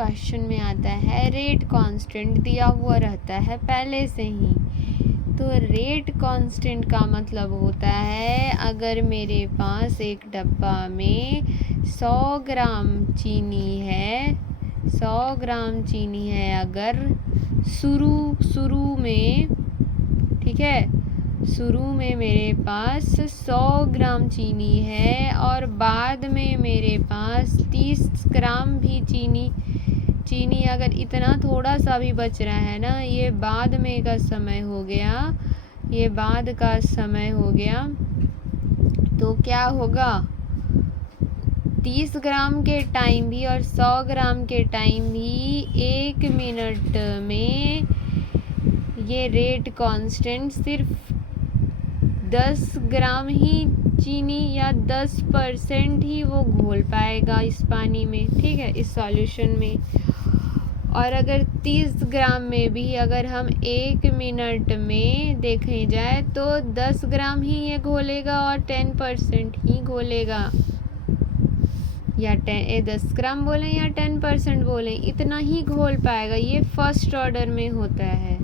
Question में आता है रेट कांस्टेंट दिया हुआ रहता है पहले से ही। तो रेट कांस्टेंट का मतलब होता है अगर मेरे पास एक डब्बा में 100 ग्राम चीनी है, 100 ग्राम चीनी है अगर शुरू में, ठीक है, शुरू में मेरे पास 100 ग्राम चीनी है और बाद में मेरे पास 30 ग्राम भी चीनी अगर इतना थोड़ा सा भी बच रहा है ना, ये बाद में का समय हो गया, ये बाद का समय हो गया। तो क्या होगा, 30 ग्राम के टाइम भी और 100 ग्राम के टाइम भी 1 मिनट में ये रेट कांस्टेंट सिर्फ 10 ग्राम ही चीनी या 10% ही वो घोल पाएगा इस पानी में, ठीक है, इस सॉल्यूशन में। और अगर 30 ग्राम में भी अगर हम 1 मिनट में देखें जाए तो 10 ग्राम ही ये घोलेगा और 10% ही घोलेगा, या 10 ग्राम बोलें या 10% बोलें, इतना ही घोल पाएगा। ये फर्स्ट ऑर्डर में होता है।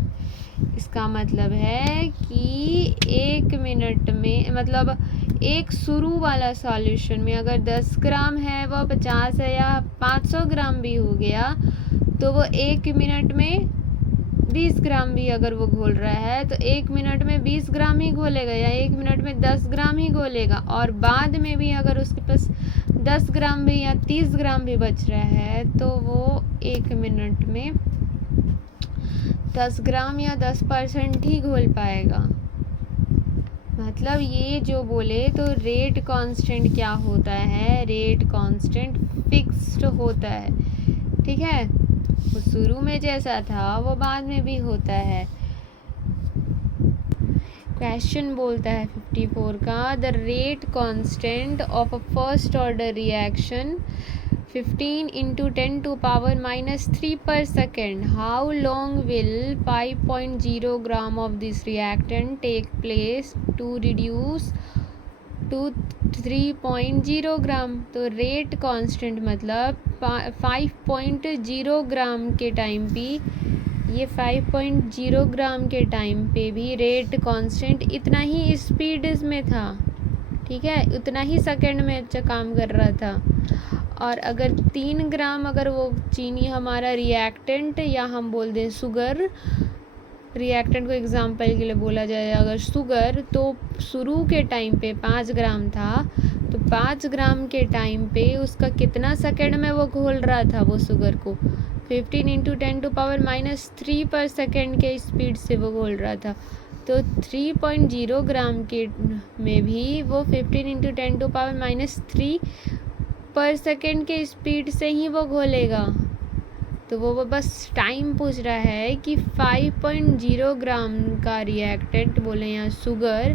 इसका मतलब है कि 1 मिनट में, मतलब एक शुरू वाला सॉल्यूशन में अगर 10 ग्राम है वो 50 है या 500 ग्राम भी हो गया तो वो 1 मिनट में 20 ग्राम भी अगर वो घोल रहा है तो 1 मिनट में 20 ग्राम ही घोलेगा या 1 मिनट में 10 ग्राम ही घोलेगा। और बाद में भी अगर उसके पास 10 ग्राम भी या 30 ग्राम भी बच रहा है तो वो 1 मिनट में 10 ग्राम या 10% ही घोल पाएगा। मतलब ये जो बोले तो रेट कांस्टेंट क्या होता है, रेट कांस्टेंट फिक्स्ड होता है, ठीक है, वो शुरू में जैसा था वो बाद में भी होता है। क्वेश्चन बोलता है 54 का, the rate constant of a first order reaction 15 into 10 to power minus 3 per second. How long will 5.0 gram of this reactant take place to reduce to 3.0 ग्राम। तो रेट कांस्टेंट मतलब 5.0 ग्राम के टाइम पे, ये 5.0 ग्राम के टाइम पे भी रेट कांस्टेंट इतना ही speed में था, ठीक है, उतना ही सेकंड में काम कर रहा था। और अगर 3 ग्राम अगर वो चीनी हमारा रिएक्टेंट या हम बोल दें शुगर, रिएक्टेंट को एग्जांपल के लिए बोला जाए अगर शुगर, तो शुरू के टाइम पे 5 ग्राम था तो 5 ग्राम के टाइम पे उसका कितना सेकंड में वो घोल रहा था वो शुगर को, 15 into 10 to power minus 3 पर सेकेंड के स्पीड से वो घोल रहा था। तो 3.0 ग्राम के में भी वो 15 into 10 to power minus 3 पर सेकेंड के स्पीड से ही वो घोलेगा। तो वो बस टाइम पूछ रहा है कि 5.0 ग्राम का रिएक्टेंट बोले या शुगर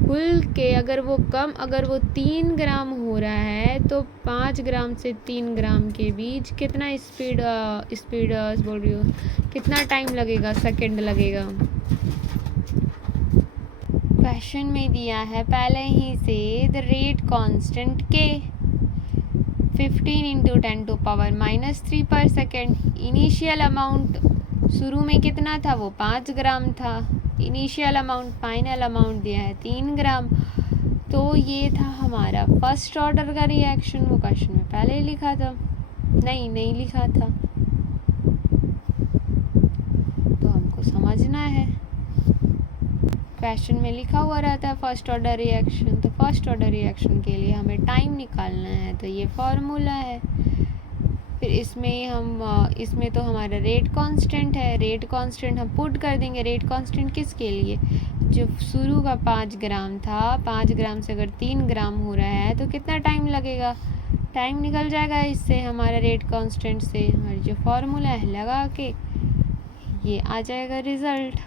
घुल के अगर वो 3 ग्राम हो रहा है तो 5 ग्राम से 3 ग्राम के बीच कितना स्पीड बोल रही हूँ, कितना टाइम लगेगा, सेकेंड लगेगा। क्वेश्चन में दिया है पहले ही से द रेट कांस्टेंट के 15 into 10 to power minus 3 पर सेकेंड। इनिशियल अमाउंट शुरू में कितना था, वो 5 ग्राम था, इनिशियल अमाउंट, फाइनल अमाउंट दिया है 3 ग्राम। तो ये था हमारा फर्स्ट ऑर्डर का रिएक्शन। वो क्वेश्चन में पहले ही लिखा था, नहीं लिखा था, तो हमको समझना है। क्वेश्चन में लिखा हुआ रहता है फर्स्ट ऑर्डर रिएक्शन, तो फर्स्ट ऑर्डर रिएक्शन के लिए हमें टाइम निकालना है, तो ये फार्मूला है। फिर इसमें तो हमारा रेट कांस्टेंट है, रेट कांस्टेंट हम पुट कर देंगे। रेट कांस्टेंट किसके लिए, जो शुरू का 5 ग्राम था, 5 ग्राम से अगर 3 ग्राम हो रहा है तो कितना टाइम लगेगा, टाइम निकल जाएगा इससे हमारा रेट कांस्टेंट से, और जो फार्मूला है लगा के ये आ जाएगा रिज़ल्ट।